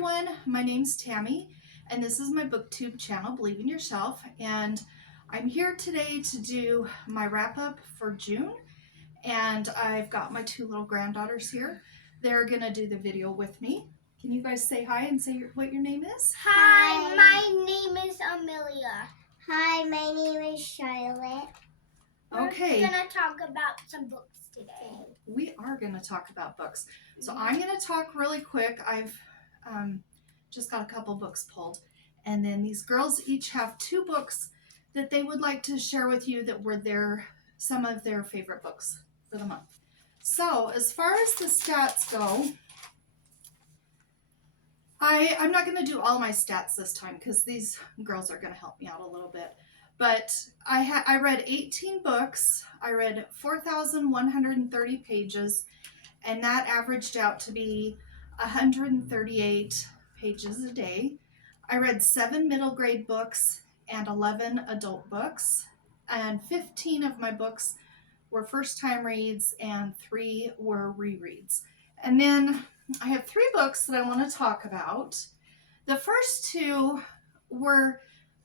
everyone, my name's Tammy and this is my booktube channel, Believe in Yourself, and I'm here today to do my wrap up for June, and I've got my two little granddaughters here. They're gonna do the video with me. Can you guys say hi and say what your name is? Hi, my name is Amelia. Hi, my name is Charlotte. Okay. We're gonna talk about some books today. We are gonna talk about books. So I'm gonna talk really quick. I've just got a couple books pulled, and then these girls each have two books that they would like to share with you that were some of their favorite books for the month. So as far as the stats go, I'm not going to do all my stats this time because these girls are going to help me out a little bit. But I read 18 books. I read 4,130 pages, and that averaged out to be 138 pages a day. I read 7 middle grade books and 11 adult books, and 15 of my books were first time reads and 3 were rereads. And then I have 3 books that I want to talk about. The first 2 were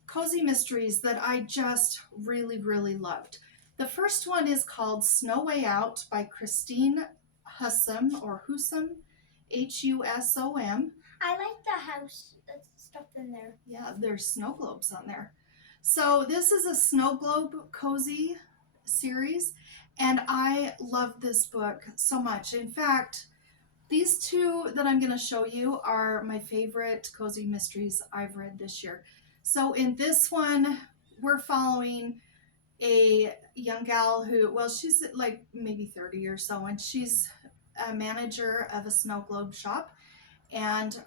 cozy mysteries that I just really, really loved. The first one is called Snow Way Out by Christine Husom, or Husom, Husom. I like the house stuff in there. Yeah, there's snow globes on there. So this is a snow globe cozy series, and I love this book so much. In fact, these 2 that I'm going to show you are my favorite cozy mysteries I've read this year. So in this one, we're following a young gal who, well, she's like maybe 30 or so, and she's a manager of a snow globe shop, and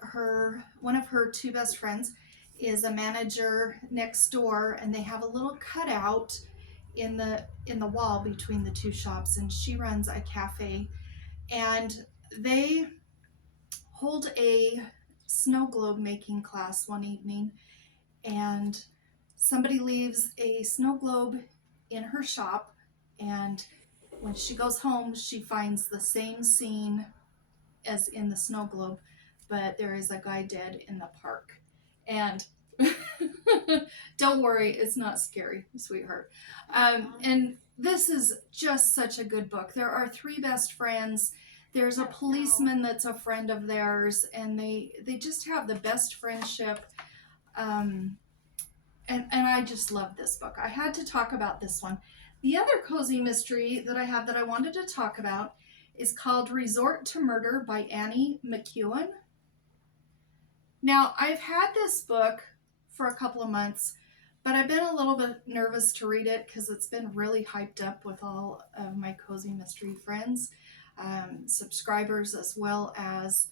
one of her 2 best friends is a manager next door, and they have a little cutout in the wall between the 2 shops, and she runs a cafe, and they hold a snow globe making class one evening, and somebody leaves a snow globe in her shop, and when she goes home she finds the same scene as in the snow globe, but there is a guy dead in the park. And don't worry, it's not scary, sweetheart. And this is just such a good book. There are 3 best friends. There's a policeman that's a friend of theirs, and they just have the best friendship. And I just love this book. I had to talk about this one. The other cozy mystery that I have that I wanted to talk about is called Resort to Murder by Annie McEwan. Now, I've had this book for a couple of months, but I've been a little bit nervous to read it because it's been really hyped up with all of my cozy mystery friends, subscribers, as well as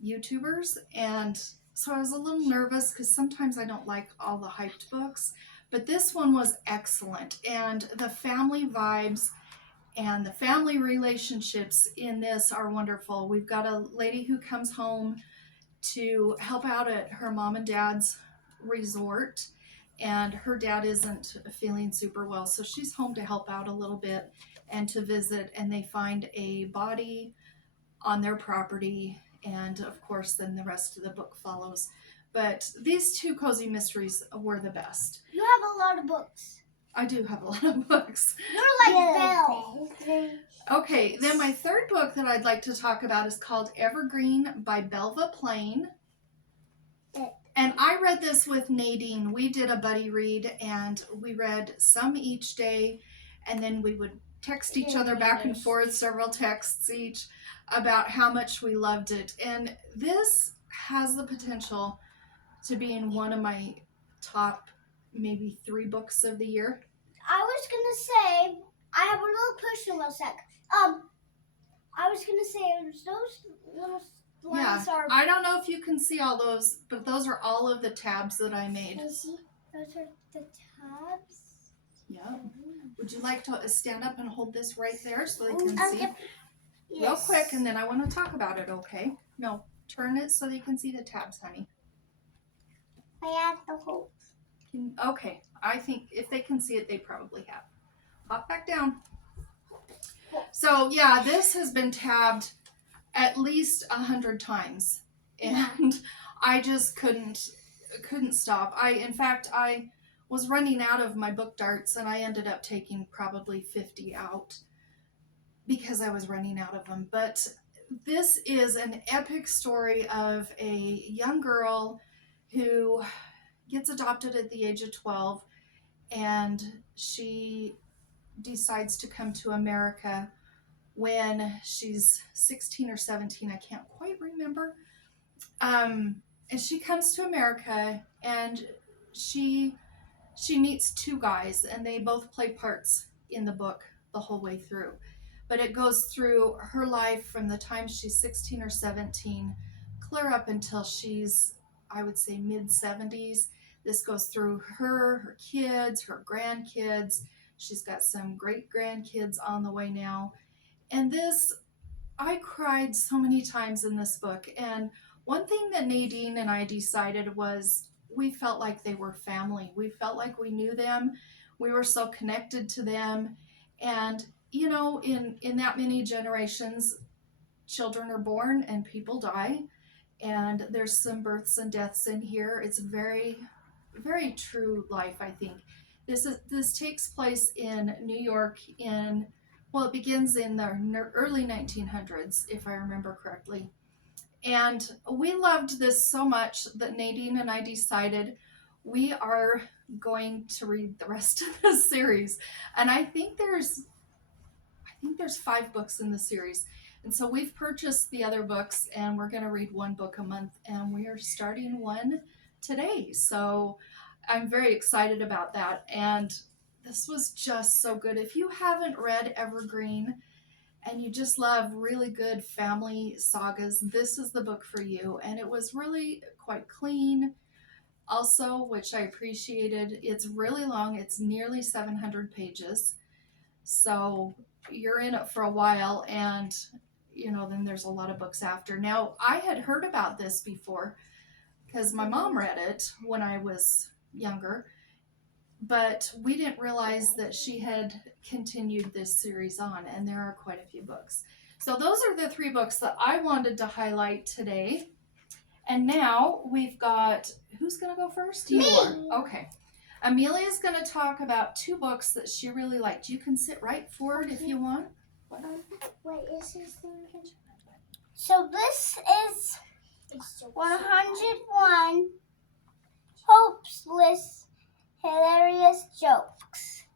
YouTubers. And so I was a little nervous because sometimes I don't like all the hyped books, but this one was excellent. And the family vibes and the family relationships in this are wonderful. We've got a lady who comes home to help out at her mom and dad's resort, and her dad isn't feeling super well, so she's home to help out a little bit and to visit, and they find a body on their property, and of course then the rest of the book follows. But these 2 cozy mysteries were the best. You have a lot of books. I do have a lot of books. You're like Belle. Okay, then my 3rd book that I'd like to talk about is called Evergreen by Belva. And I read this with Nadine. We did a buddy read, and we read some each day, and then we would text each other back and forth, several texts each, about how much we loved it. And this has the potential to be in one of my top maybe 3 books of the year. I was gonna say, I have a little question real sec. I was gonna say, those little lines are... I don't know if you can see all those, but those are all of the tabs that I made. Can I see? Those are the tabs? Yeah. Would you like to stand up and hold this right there so they can see? Yep. Real quick, and then I want to talk about it, okay? No, turn it so you can see the tabs, honey. I have the hope. Okay, I think if they can see it, they probably have. Hop back down. So, yeah, this has been tabbed at least 100 times. And I just couldn't stop. In fact, I was running out of my book darts, and I ended up taking probably 50 out because I was running out of them. But this is an epic story of a young girl who gets adopted at the age of 12, and she decides to come to America when she's 16 or 17. I can't quite remember. And she comes to America, and she meets two guys, and they both play parts in the book the whole way through. But it goes through her life from the time she's 16 or 17, clear up until she's, I would say, mid 70s. This goes through her kids, her grandkids. She's got some great grandkids on the way now. And this, I cried so many times in this book. And one thing that Nadine and I decided was we felt like they were family. We felt like we knew them. We were so connected to them. And, you know, in that many generations, children are born and people die. And there's some births and deaths in here. It's very, very true life, I think. This takes place in New York it begins in the early 1900s, if I remember correctly. And we loved this so much that Nadine and I decided we are going to read the rest of the series. And I think there's 5 books in the series. And so we've purchased the other books, and we're going to read one book a month, and we are starting one today. So I'm very excited about that. And this was just so good. If you haven't read Evergreen and you just love really good family sagas, this is the book for you. And it was really quite clean also, which I appreciated. It's really long. It's nearly 700 pages. So you're in it for a while, and you know, then there's a lot of books after. Now, I had heard about this before because my mom read it when I was younger, but we didn't realize that she had continued this series on, and there are quite a few books. So those are the 3 books that I wanted to highlight today. And now we've got, who's going to go first? You are. Okay. Amelia's going to talk about 2 books that she really liked. You can sit right forward if you want. What is this thing? So this is 101 hopeless, hilarious jokes.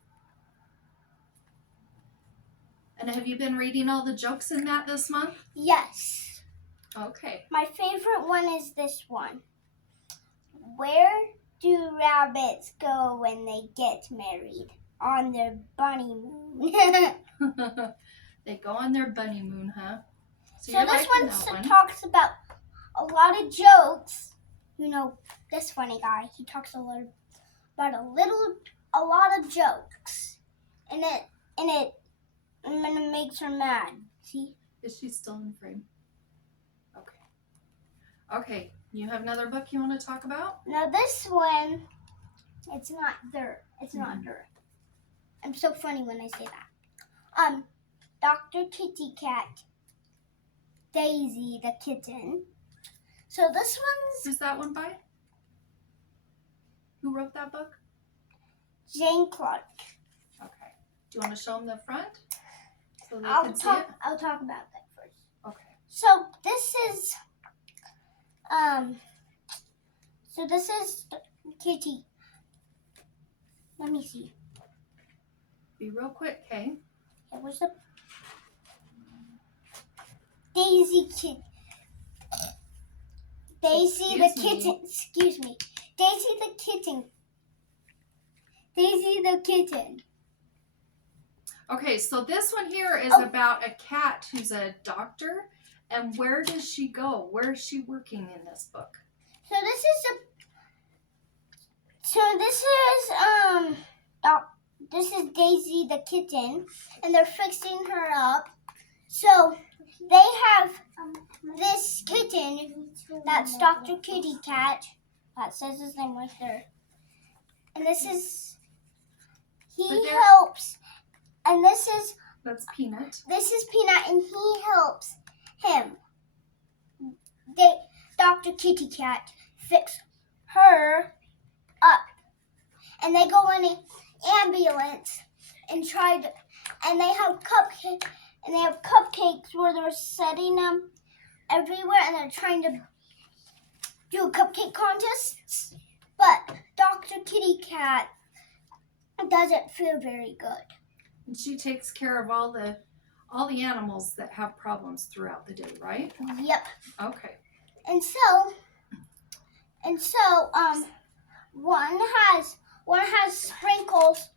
And have you been reading all the jokes in that this month? Yes. Okay. My favorite one is this one. Where do rabbits go when they get married? On their bunny moon. They go on their bunny moon, huh? So this one talks about a lot of jokes. You know, this funny guy, he talks about a lot of jokes. And it makes her mad. See? Is she still in frame? Okay. Okay. You have another book you want to talk about? Now this one, it's not dirt. It's not dirt. I'm so funny when I say that. Dr. Kitty Cat, Daisy the Kitten. So this one's... Who's that one by? Who wrote that book? Jane Clarke. Okay. Do you want to show them the front? So they can see it? I'll talk about that first. Okay. So this is Kitty. Let me see. Be real quick, okay? It was a Daisy Kit. Daisy the Kitten. Excuse me. Daisy the Kitten. Daisy the Kitten. Okay, so this one here is about a cat who's a doctor. And where does she go? Where is she working in this book? So this is Daisy the Kitten, and they're fixing her up. So they have this kitten that's Dr. Kitty Cat. That says his name right there. And this is helps. And That's Peanut. This is Peanut, and he helps him. Dr. Kitty Cat fix her up. And they go in an ambulance and and they have cupcakes where they're setting them everywhere and they're trying to do a cupcake contest. But Dr. Kitty Cat doesn't feel very good. And she takes care of all the animals that have problems throughout the day, right? Yep. Okay. And so one has sprinkles,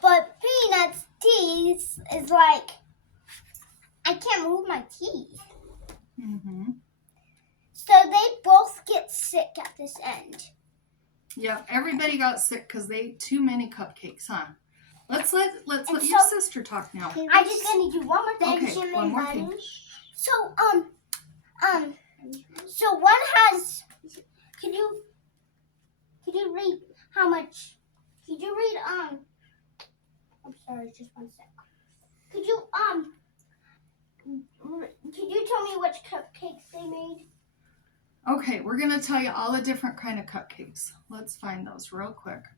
but Peanut's teeth is like, I can't move my teeth. Mm-hmm. So they both get sick at this end. Yep, everybody got sick because they ate too many cupcakes, huh? Let's let And your sister talk now. I just gonna do one more thing. Okay, one more thing. So so one has. Could you read how much? Could you read I'm sorry, just one sec. Could you tell me which cupcakes they made? Okay, we're gonna tell you all the different kind of cupcakes. Let's find those real quick.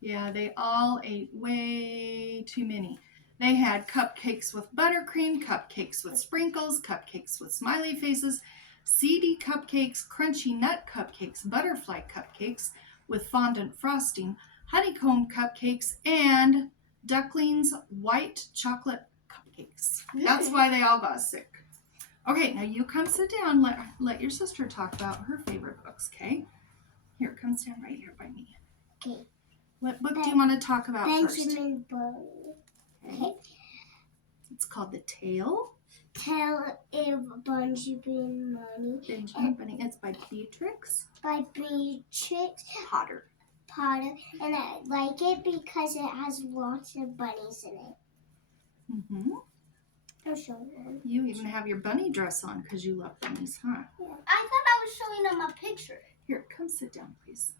Yeah, they all ate way too many. They had cupcakes with buttercream, cupcakes with sprinkles, cupcakes with smiley faces, seedy cupcakes, crunchy nut cupcakes, butterfly cupcakes with fondant frosting, honeycomb cupcakes, and ducklings white chocolate cupcakes. That's why they all got sick. Okay, now you come sit down. Let your sister talk about her favorite books, okay? Here, come stand right here by me. Okay. What book do you want to talk about first? Benjamin Bunny. Okay. It's called The Tale. Tale of Benjamin Bunny. Benjamin Bunny. It's by Beatrix By Beatrix Potter. Potter. And I like it because it has lots of bunnies in it. Mm-hmm. I'll show them. You even have your bunny dress on because you love bunnies, huh? Yeah. I thought I was showing them a picture. Here, come sit down, please.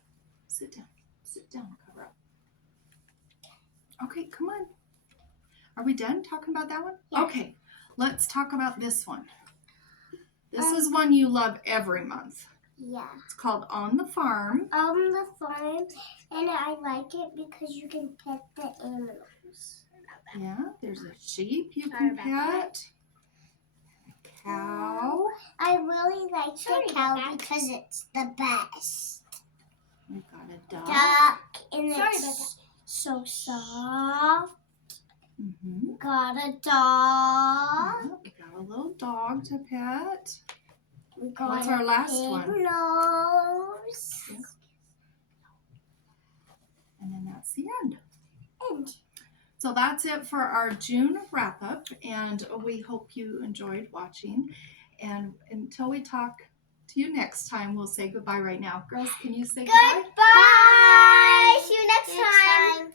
Sit down. Sit down, cover up. Okay, come on. Are we done talking about that one? Yeah. Okay, let's talk about this one. This is one you love every month. Yeah. It's called On the Farm. On the farm, and I like it because you can pet the animals. Yeah, there's a sheep you Sorry can about pet. A cow. I really like the cow because it's the best. We've got a dog. Duck, and it's so soft. Mm-hmm. Got a dog. We got a little dog to pet. We got What's our last big one? nose. Yeah. And then that's the end. And So that's it for our June wrap up, and we hope you enjoyed watching. And until we talk to you next time, we'll say goodbye right now. Girls, can you say goodbye? goodbye. See you next time.